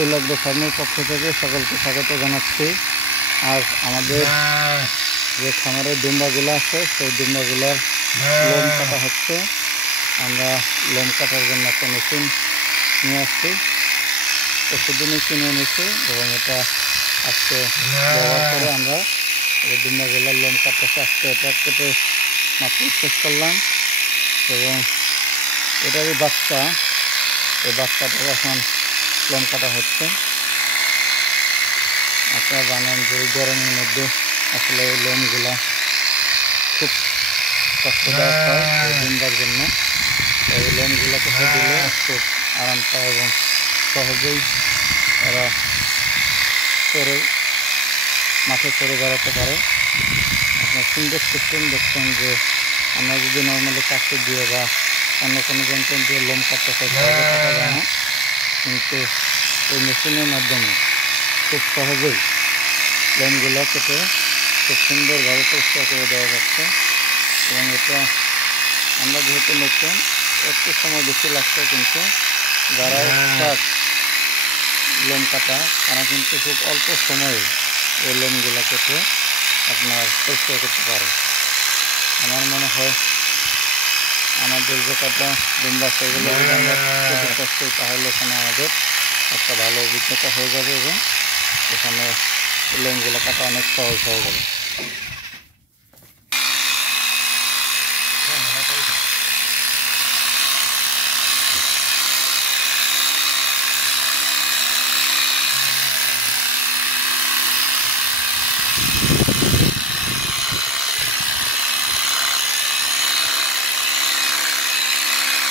Sohel agro ফার্মের পক্ষ থেকে সকলকে স্বাগত জানাচ্ছি। আর আমাদের যে খামারের দুম্বাগুলো আছে সেই দুম্বাগুলোর লোম কাটা হচ্ছে। আমরা লোম কাটার জন্য একটা মেশিন নিয়ে আসছি, প্রতিদিনই কিনে এনেছি এবং এটা আজকে ব্যবহার করে আমরা এই দুম্বাগুলোর লোম কাটতেছি। আজকে এটা কেটে মাত্র শেষ করলাম এবং এটারই বাচ্চা, এই বাচ্চাটা এখন লোম কাটা হচ্ছে। আপনারা জানেন যে গরমের মধ্যে আসলে এই লোমগুলা খুব কষ্টদায়ক হয় এই দুম্বার জন্য। এই লোমগুলো কেটে দিলে খুব আরাম পায় এবং সহজেই এরা চড়ে মাঠে চড়ে বেড়াতে পারে। আপনার সুন্দর সিস্টেম দেখছেন যে আমরা যদি নর্মালি কাছে দিয়ে বা অন্য কোনো যন্ত্র দিয়ে লোম কাটতে চাই সহজে কাটা যায় না, কিন্তু এই মেশিনের মাধ্যমে খুব সহজেই লোমগুলো কেটে খুব সুন্দরভাবে পরিষ্কার করে দেওয়া যাচ্ছে। এবং এটা আমরা যেহেতু নতুন একটু সময় বেশি লাগছে, কিন্তু যারা এক্সপার্ট লোম কাটা তারা কিন্তু খুব অল্প সময়ে এই লোমগুলো কেটে আপনার পরিষ্কার করতে পারে। আমার মনে হয় আমাদের যে কটা দুম্বা সেগুলো যদি আমরা কেটে শেষ করি তাহলে এখানে আমাদের একটা ভালো অভিজ্ঞতা হয়ে যাবে এবং এখানে লোমগুলো কাটা অনেক সহজ হয়ে যাবে।